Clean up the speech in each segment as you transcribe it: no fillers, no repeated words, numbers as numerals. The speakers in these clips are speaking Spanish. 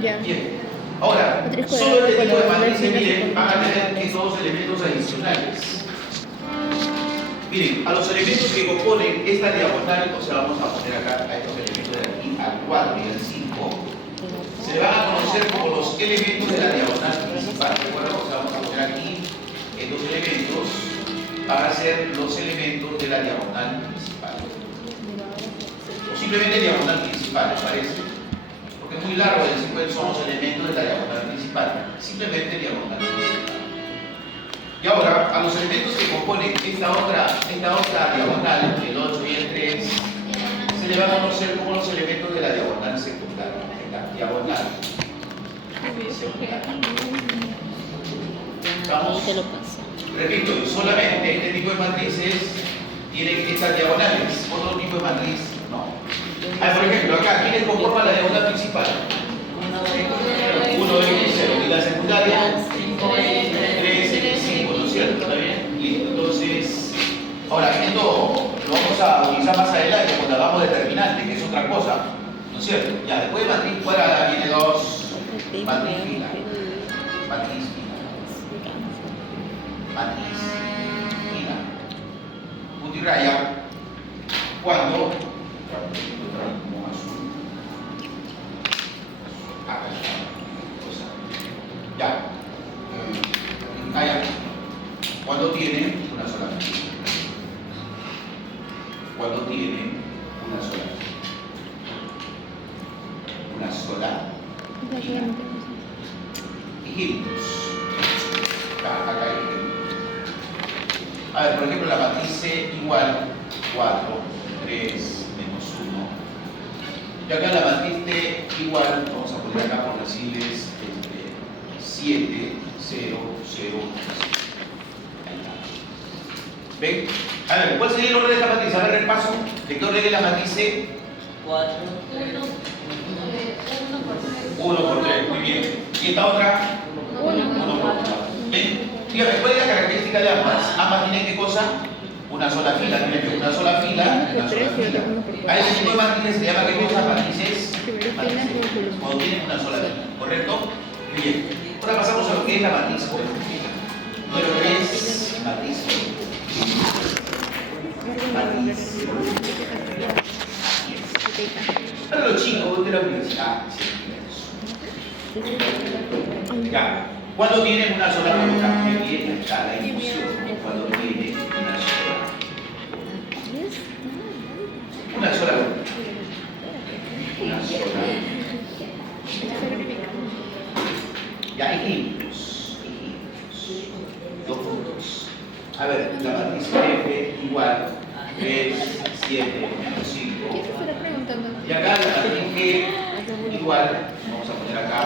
Ya. Bien. Ahora, Matriz solo cuadrada este tipo de cuando matrices, define miren, sus van a tener funcionales. estos elementos adicionales. Miren, a los elementos que componen esta diagonal, o sea, vamos a poner acá a estos elementos de aquí, al 4 y al 5, se van a conocer como los elementos de la diagonal principal. ¿Recuerdan? O sea, vamos a poner aquí estos elementos van a ser los elementos de la diagonal principal. O simplemente diagonal principal, ¿les parece? Porque es muy largo decir cuáles son los elementos de la diagonal principal. Simplemente diagonal principal. Y ahora, a los elementos que componen esta otra diagonal, el 8 y el 3, se le van a conocer como los elementos de la diagonal secundaria. La diagonal secundaria. Estamos, Te lo paso. repito, solamente este tipo de matrices tienen estas diagonales. Otro tipo de matriz, no. Por ejemplo, acá, ¿quiénes conforman la diagonal principal? 1, X, 0. ¿Y la secundaria? 3, X, 5, ¿no es cierto? ¿Está bien? Listo. Entonces, ahora, esto lo vamos a utilizar más adelante cuando hagamos determinante, que es otra cosa, ¿no es cierto? Ya, después de matriz cuadrada viene matriz fila. Matriz fila. Matriz fila. Punto y raya. Cuando ya. Cuando tiene una sola fila. Cuando tiene una sola fila. Una sola fila. Ejemplos. Acá hay ejemplos. A ver, por ejemplo, la matriz C igual 4, 3, menos 1. Y acá la matriz T igual, vamos a poner acá por decirles 7, 0, 0. Ahí está. ¿Ven? A ver, ¿cuál sería el orden de esta matriz? A ver, repaso. ¿De qué orden es la matriz C? 4. 1 por 3, muy bien. ¿Y esta otra? 1 por 4. ¿Ven? Dígame, ¿cuál es la característica de ambas? Ambas tienen ¿qué cosa? Una sola fila, tienen una sola fila, una sola fila. A ese tipo de matrices se le llama ¿qué cosa? Matrices. Cuando tienen una sola fila, ¿correcto? Muy bien. Ahora pasamos a lo que es la matriz cuadrícula. Número 3, matriz para los chicos de la universidad. Ya. Cuando tienen una sola columna, que viene acá la ilusión. Cuando tienen una sola columna. Una sola. Ya, ejemplos. Dos puntos. A ver, la matriz F igual es 7 menos 5. ¿Quién te estará preguntando? Y acá la matriz G igual, vamos a poner acá,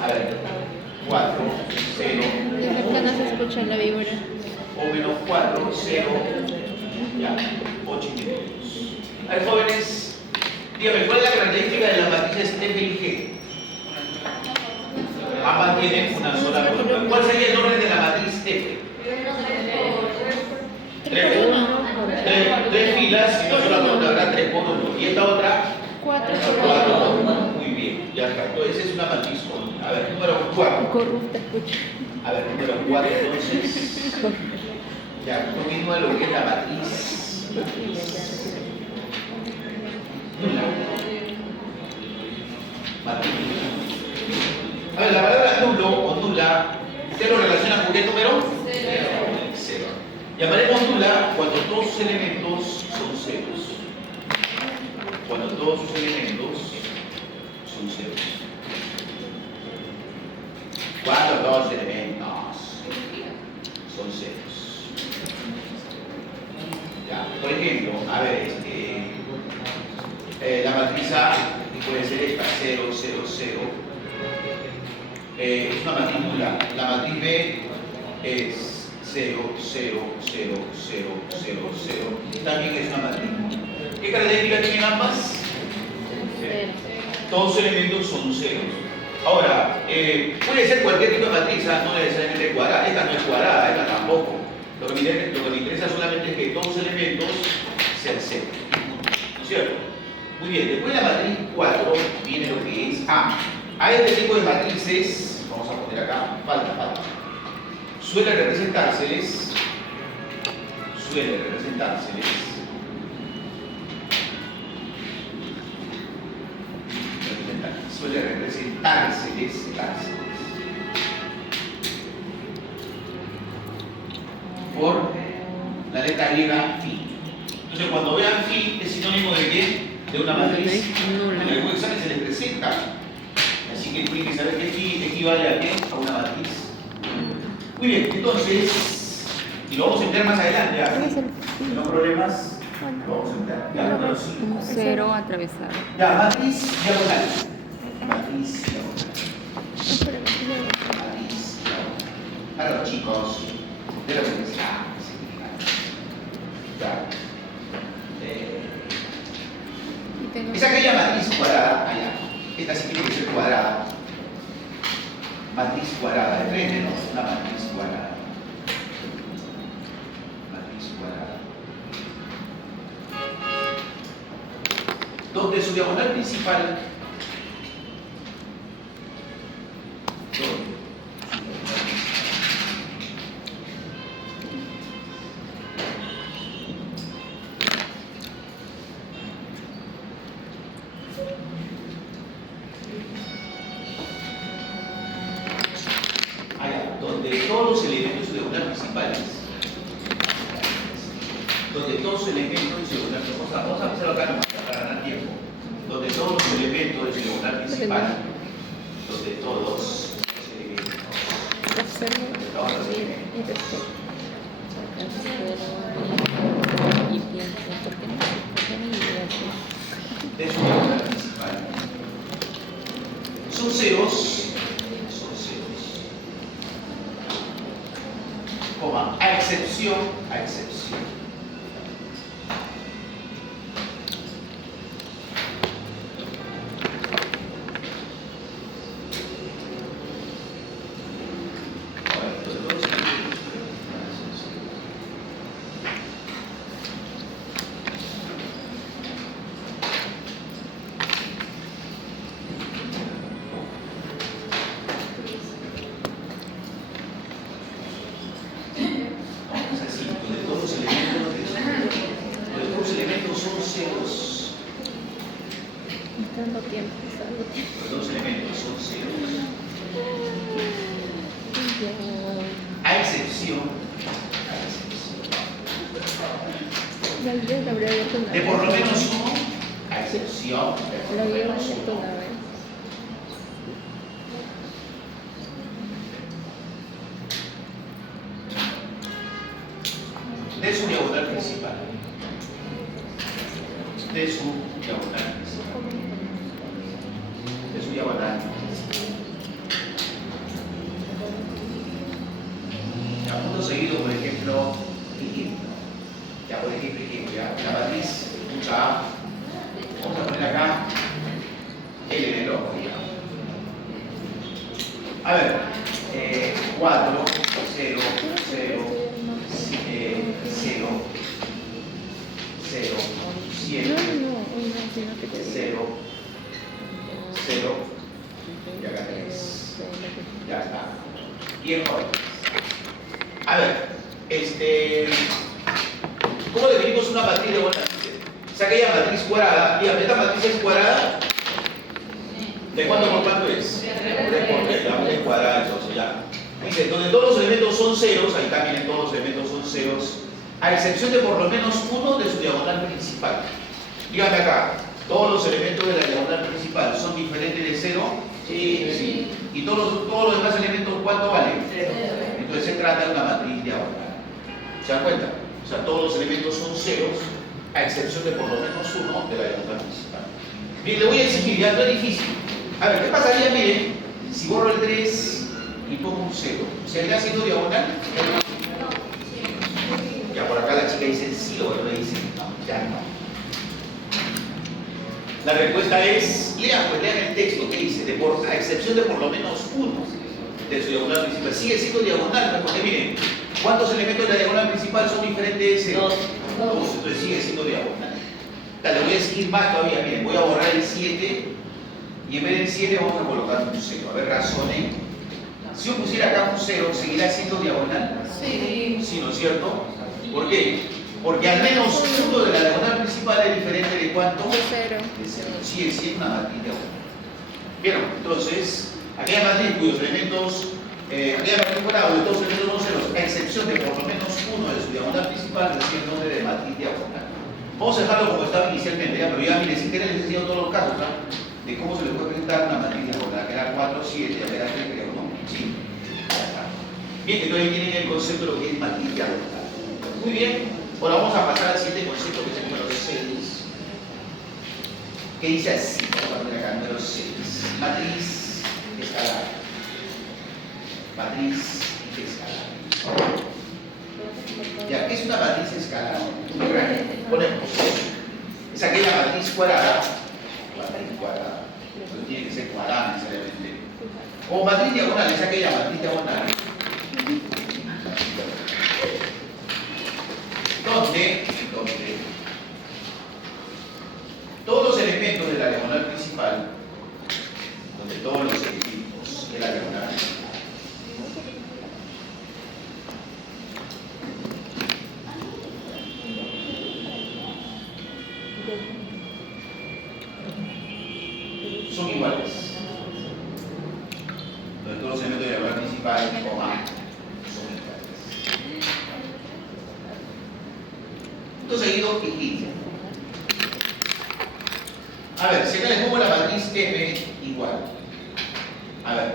a ver, 4, 0, Ya me ganas de escuchar la víbora. o menos 4, 0, ya, 8 y medio. A ver, jóvenes, dígame, ¿cuál es la característica de las matrices F y G? Ambas tienen una sola columna. ¿Cuál sería el orden de la matriz F? 3 filas y una sola columna, habrá 3 por 1. ¿Y esta otra? 4 4 por 1. Muy bien, ya está. Entonces es una matriz con. A ver, número 4. Corrupta, escucha. A ver, número 4, entonces. Ya, lo mismo de lo que es la matriz. Nula. Matriz nula. A ver, la palabra nulo o nula, ¿usted lo relaciona con qué número? 0. Llamaremos nula cuando todos sus elementos son ceros. Cuando todos sus elementos son ceros. Cuando todos los elementos son ceros. Ya, por ejemplo, a ver, la matriz A, que puede ser esta, 0, 0, 0, es una matriz nula. La matriz B es 0, 0, 0, 0, 0, 0. También es una matriz nula. ¿Qué características tienen ambas? Todos los elementos son ceros. Ahora, puede ser cualquier tipo de matriz, no necesariamente cuadrada. Esta no es cuadrada, esta tampoco. Lo que me interesa solamente es que todos los elementos sean ceros. ¿No es cierto? Muy bien, después de la matriz 4 viene lo que es A. A este tipo de matrices, vamos a poner acá, falta. Suele representárseles, por la letra griega phi. Entonces, cuando vean phi, es sinónimo de qué? De una matriz nula. En algún examen se les presenta, así que tienen que saber que phi equivale a qué? A una matriz. Muy bien, entonces, y lo vamos a emplear más adelante, ya. Si no problemas, lo vamos a emplear. Ya, número 5. Un cero atravesado. Ya, matriz diagonal. Matriz diagonal. Para los chicos, de la universidad. Ya. Es aquella matriz cuadrada, allá. Esta sí tiene que ser cuadrada. Matriz cuadrada de 3 menos una matriz cuadrada. Donde su diagonal principal donde todos los elementos de su diagonal principales, donde todos los elementos de su diagonal, vamos a hacerlo acá nomás para ganar tiempo, donde todos los elementos de su diagonal principal, donde todos los elementos, vamos a hacer de su diagonal principal son ceros, coma, a excepción, los dos elementos son ceros, a excepción de por lo menos uno, a excepción de por lo menos uno de su diagonal principal, A punto seguido, por ejemplo, la matriz, mucha A, vamos a poner acá L en el ojo, a ver, 4, 0, 0, 0, 0, 7, 0, 0, y acá 3. Ya está. Y el joven. A ver, ¿cómo definimos una matriz de buena matriz? Es aquella matriz cuadrada. Dígame, ¿esta matriz es cuadrada? ¿De cuánto por cuánto es? 3 por 3, la matriz cuadrada, entonces ya. Dice, donde todos los elementos son ceros, ahí también todos los elementos son ceros, a excepción de por lo menos uno de su diagonal principal. Dígame acá, ¿todos los elementos de la diagonal principal son diferentes de 0? Sí. ¿Y todos los demás elementos cuánto valen? 0. Entonces se trata de una matriz diagonal. ¿Se dan cuenta? O sea, todos los elementos son ceros, a excepción de por lo menos uno de la diagonal principal. Bien, le voy a exigir, ya no es difícil. A ver, ¿qué pasaría, miren, si borro el 3 y pongo un 0? ¿Seguirá siendo diagonal? Ya por acá la chica dice sí o no dice no, ya no. La respuesta es, lean el texto que dice, a excepción de por lo menos uno de su diagonal principal. Sigue siendo diagonal, porque miren, ¿cuántos elementos de la diagonal principal son diferentes de 0? 2. Entonces sigue siendo diagonal. Le voy a seguir más todavía, miren, voy a borrar el 7 y en vez del 7 vamos a colocar un 0. A ver, razonen. Si yo pusiera acá un 0, ¿seguirá siendo diagonal? Sí. Sí, ¿no es cierto? ¿Por qué? Porque al menos uno de la diagonal principal es diferente de cuánto? De 0. De 0. Sigue siendo una matriz diagonal. Bien, entonces, aquella matriz cuyos elementos, aquella matriz fuera donde todos los elementos son ceros, a excepción de por lo menos uno de su diagonal principal, recibe el nombre de matriz diagonal. Vamos a dejarlo como estaba inicialmente, ¿ya? Pero ya mire, si querés les enseño todos los casos, ¿no? De cómo se le puede presentar una matriz diagonal, que era 4, 7, que era 3, que era 1, 5. Ya está. Bien, que todavía tienen el concepto de lo que es matriz diagonal. Muy bien. Ahora vamos a pasar al siguiente concepto, que es el número 6. Que dice así, vamos a poner acá, número 6. Matriz escalar. Matriz escalar. Ya, ¿qué es una matriz escalar? Ponemos, es aquella matriz cuadrada. Matriz cuadrada. No tiene que ser cuadrada necesariamente. O matriz diagonal, es aquella matriz diagonal. Donde todos los elementos de la diagonal principal, donde todos los elementos de la diagonal son iguales, donde todos los elementos de la diagonal principal, coma, son iguales. Entonces, seguido, y a ver, si acá les pongo la matriz M igual. A ver.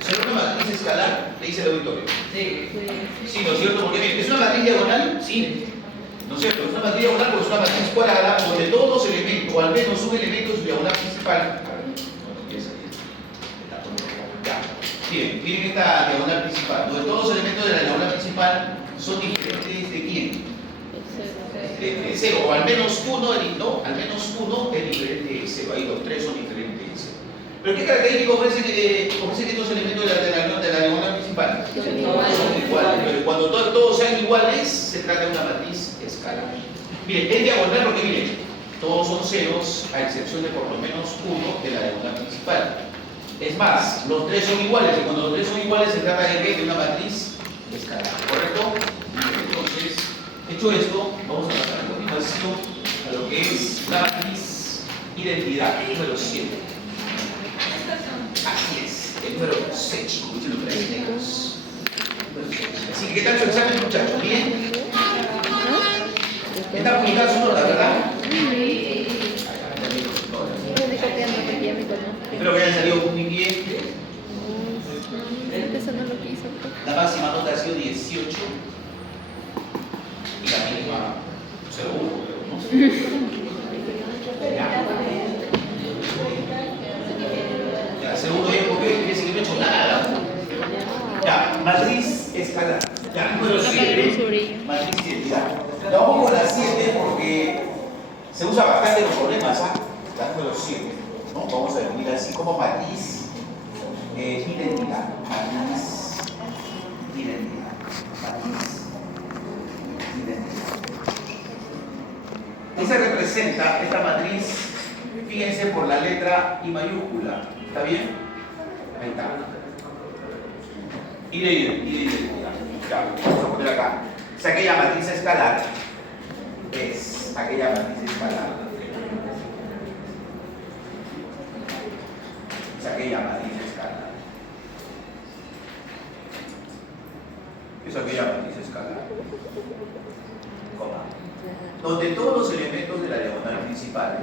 ¿Será una matriz escalar? Le dice el auditorio. Sí. Sí, ¿no es cierto? Porque miren, ¿es una matriz diagonal? Sí. ¿No es cierto? Es una matriz diagonal porque es una matriz cuadrada donde todos los elementos, o al menos un elemento de su diagonal principal. A ver, Miren, miren esta diagonal principal, donde todos los elementos de la diagonal principal son diferentes de quién? De 0, o al menos uno, no, al menos uno es diferente de 0, ahí los tres son diferentes de 0. ¿Pero qué características ofrecen estos elementos de la diagonal principal? Son iguales. Son iguales, pero cuando todos sean iguales, se trata de una matriz escalar. Miren, es diagonal porque miren, todos son ceros, a excepción de por lo menos uno de la diagonal principal. Es más, los tres son iguales, y cuando los tres son iguales se trata de ¿qué? De una matriz escalar, ¿correcto? Entonces, hecho esto, vamos a pasar a continuación a lo que es la matriz identidad, número 7. Así es, el número 6, como dicen los brasileños. Así que, ¿qué tal su examen, muchachos? ¿Bien? ¿Está publicado su nota, verdad? Estoy copiando porque ya me conozco. Espero que hayan salido muy bien. Eso no lo quiso. La máxima nota ha sido 18 y la mínima 0,1, creo, ¿no? Ya, 0,1 es porque quiere decir que no he hecho nada. Ya, matriz escalar. Ya, número 7. Matriz identidad. Ya vamos con la 7 porque se usa bastante en los problemas, ¿ah? La número 7. ¿No? Vamos a definir así como matriz identidad. Matriz identidad. Matriz identidad. Y se representa esta matriz, fíjense, por la letra I mayúscula. ¿Está bien? Ahí está. Identidad. Ya, vamos a poner acá. Es aquella matriz escalar. Es aquella matriz escalar. Es aquella matriz escalar. Es aquella matriz escalar. Coma. Donde todos los elementos de la diagonal principal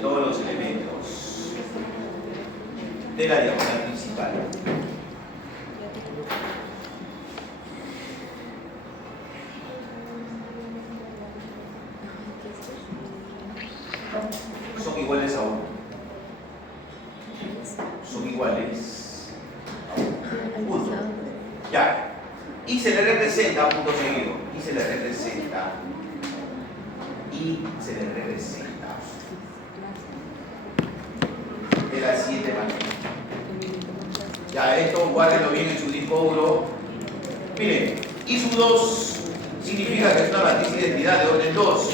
todos los elementos de la diagonal principal son iguales a 1. Son iguales a 1. Ya. Y se le representa, punto seguido. Y se le representa. de la siguiente manera. Ya, esto guárdenlo bien en su disco duro. Miren, ISU2 significa que es una matriz de identidad de orden 2.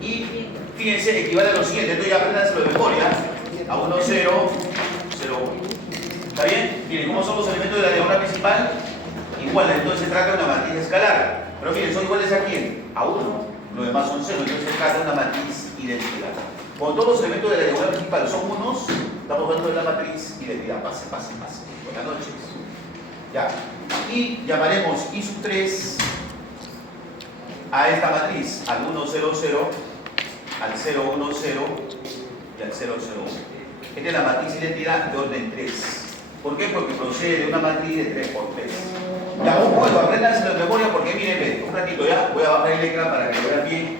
Y fíjense, equivale a lo siguiente. Entonces ya apréndanselo de memoria. A 1, 0, 0, 1. ¿Está bien? Miren, ¿cómo son los elementos de la diagonal principal? Iguales. Entonces se trata de una matriz escalar. Pero miren, ¿son iguales a quién? A 1. Los demás son 0. Entonces se trata de una matriz identidad. Cuando todos los elementos de la diagonal principal son unos, estamos hablando de la matriz identidad. Pase. Buenas noches. Ya. Y llamaremos I3 a esta matriz, al 1, 0, 0, al 0, 1, 0 y al 0, 0, 1. Esta es la matriz identidad de orden 3. ¿Por qué? Porque procede de una matriz de 3 por 3. Ya, un juego, apréndanselo de memoria porque miren, un ratito ya, voy a bajar el ecran para que lo vean bien.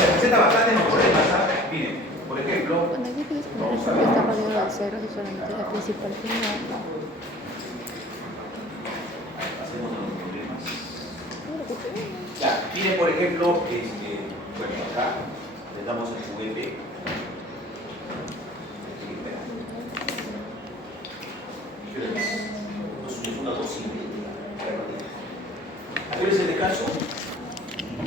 Se presenta bastante los problemas, ¿sabes? Miren, por ejemplo, Cuando hay que poner el que está rodeado de ceros y solamente la principal final. hacemos los problemas. Ya, miren por ejemplo, bueno, acá le damos el juguete.